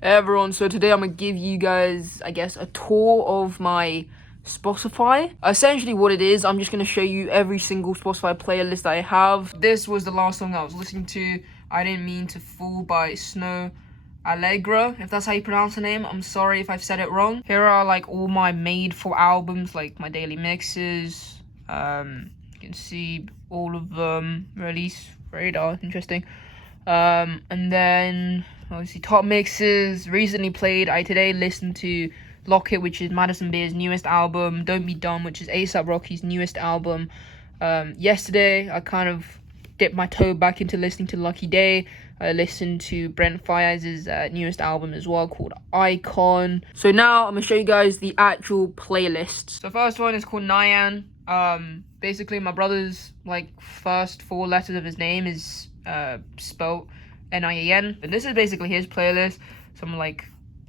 Hey everyone, so today I'm gonna give you guys, I guess, a tour of my Spotify. Essentially what it is, I'm just gonna show you every single Spotify playlist I have. This was the last song I was listening to, I Didn't Mean to Fool by Snow Allegra, if that's how you pronounce the name. I'm sorry if I've said it wrong. Here are like all my made for albums, like my daily mixes. You can see all of them. Release radar, interesting. And then obviously top mixes. Recently played. I today listened to Lock It, which is Madison Beer's newest album. Don't Be Dumb, which is A$AP Rocky's newest album. Yesterday I kind of dipped my toe back into listening to Lucky Day. I listened to Brent Faiyaz's newest album as well, called Icon. So now I'm gonna show you guys the actual playlist. So first one is called Nyan. Basically my brother's like first four letters of his name is spelled Nian, and this is basically his playlist. Some like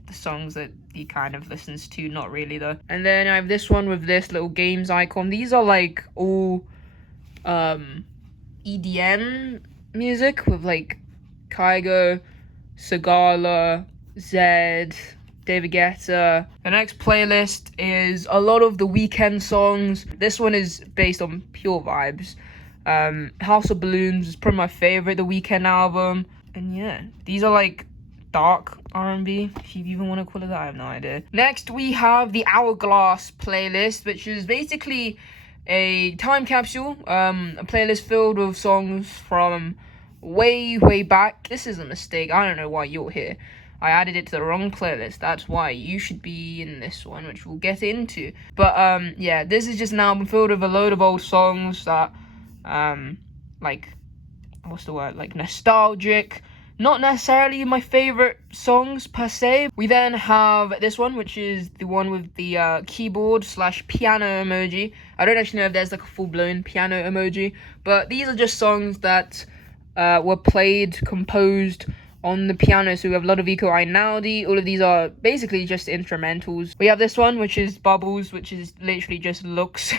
the songs that he kind of listens to, not really though. And then I have this one with this little games icon. These are like all EDM music with like Kygo, Sagala, Zed, David Guetta. The next playlist is a lot of The Weeknd songs. This one is based on pure vibes. House of Balloons is probably my favorite The Weeknd album. And yeah, these are like dark R&B, if you even want to call it that. I have no idea. Next we have the Hourglass playlist, which is basically a time capsule, a playlist filled with songs from way back. This is a mistake. I don't know why you're here. I added it to the wrong playlist. That's why you should be in this one, which we'll get into. But yeah, this is just an album filled with a load of old songs that like, what's the word, like nostalgic, not necessarily my favorite songs per se. We then have this one, which is the one with the keyboard / piano emoji. I don't actually know if there's like a full-blown piano emoji, but these are just songs that were played, composed on the piano. So we have Ludovico Einaudi. All of these are basically just instrumentals. We have this one, which is Bubbles, which is literally just Looks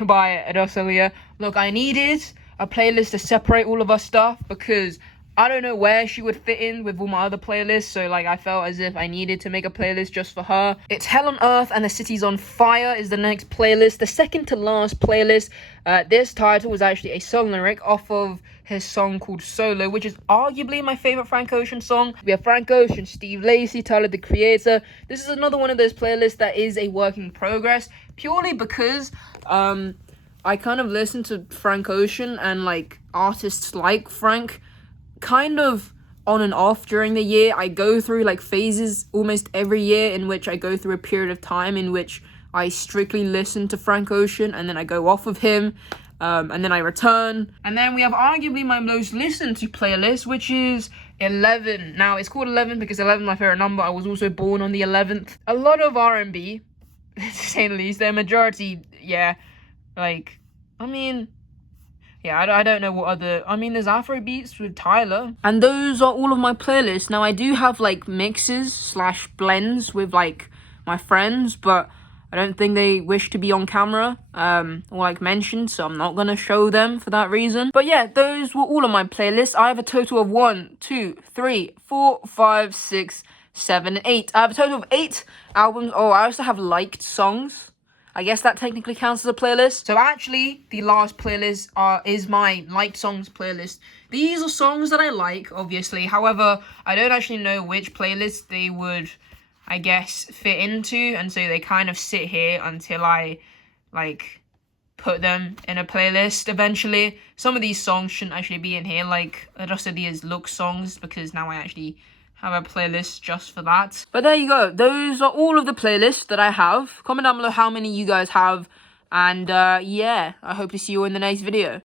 by Rosalia. Look, I needed a playlist to separate all of our stuff because I don't know where she would fit in with all my other playlists, so like I felt as if I needed to make a playlist just for her. It's Hell on Earth and the City's on Fire is the next playlist, the second to last playlist. This title was actually a song lyric off of his song called Solo, which is arguably my favorite Frank Ocean song. We have Frank Ocean, Steve Lacy, Tyler the Creator. This is another one of those playlists that is a work in progress, purely because I kind of listen to Frank Ocean and like artists like Frank kind of on and off during the year. I go through like phases almost every year in which I go through a period of time in which I strictly listen to Frank Ocean and then I go off of him, and then I return. And then we have arguably my most listened to playlist, which is 11. Now it's called 11 because 11 is my favorite number. I was also born on the 11th. A lot of R&B, to say the least. Their majority, yeah, like, I mean, yeah, I don't know what other... I mean, there's Afrobeats with Tyler. And those are all of my playlists. Now, I do have, like, mixes / blends with, like, my friends, but I don't think they wish to be on camera, or, like, mentioned, so I'm not gonna show them for that reason. But, yeah, those were all of my playlists. I have a total of 1, 2, 3, 4, 5, 6, 7, 8. I have a total of 8 albums. Oh, I also have liked songs. I guess that technically counts as a playlist. So actually, the last playlist is my liked songs playlist. These are songs that I like, obviously. However, I don't actually know which playlist they would, I guess, fit into. And so they kind of sit here until I, like, put them in a playlist eventually. Some of these songs shouldn't actually be in here, like Rosalia's Look songs, because now I actually have a playlist just for that. But there you go. Those are all of the playlists that I have. Comment down below how many you guys have. And yeah, I hope to see you in the next video.